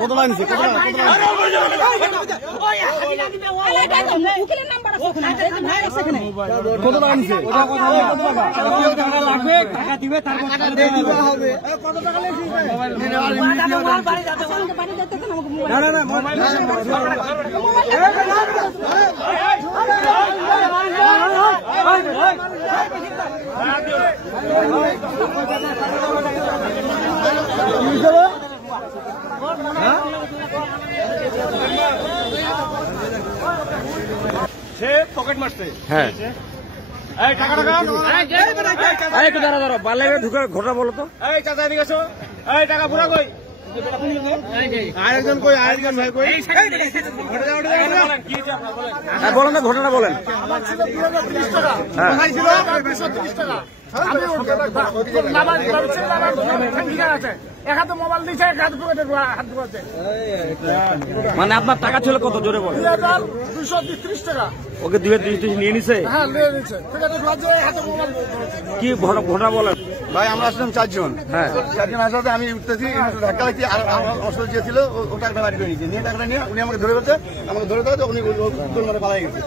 কত লাগছে? কত লাগছে? লাগবে টাকা দিবে, তারপর হবে। কত টাকা লাগছে? না না না, মোবাইল সে পকেট মারছে। হ্যাঁ টাকা টাকা একটু দাঁড়া দাঁড়া বালে ঢুকে ঘটনা বলো তো। এই চাচা এদিকে আসো। এই টাকা পুরা কই? আরেকজন কই? আরেকজন ভাই কই? বলেন না, ঘটনা বলেন। মানে আপনার টাকা ছিল কত? জোরে বলেন। 230 টাকা। ওকে 230 নিয়ে নিছে? হ্যাঁ নিয়ে নিছে। কি ঘটনা বলেন ভাই? আমরা আসলাম 4 জন। হ্যাঁ 4 জন আসাতে আমি উঠতেছি, ধাক্কা লাগছি, আর অসুস্থ যে ছিল ও টাকাটা বাড়ি করে নিয়েছে। নিয়ে টাকাটা নিয়ে উনি আমাকে ধরে বলছে, আমাকে ধরে দেওয়া উনি মানে পালাই গেছে।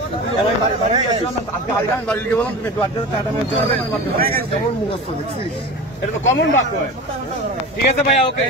বাড়ি গিয়ে বললাম তুমি একটু টাকাটা মুখস্থ দেখছিস, এটা তো কমন বাক্য। ঠিক আছে ভাইয়া, ওকে।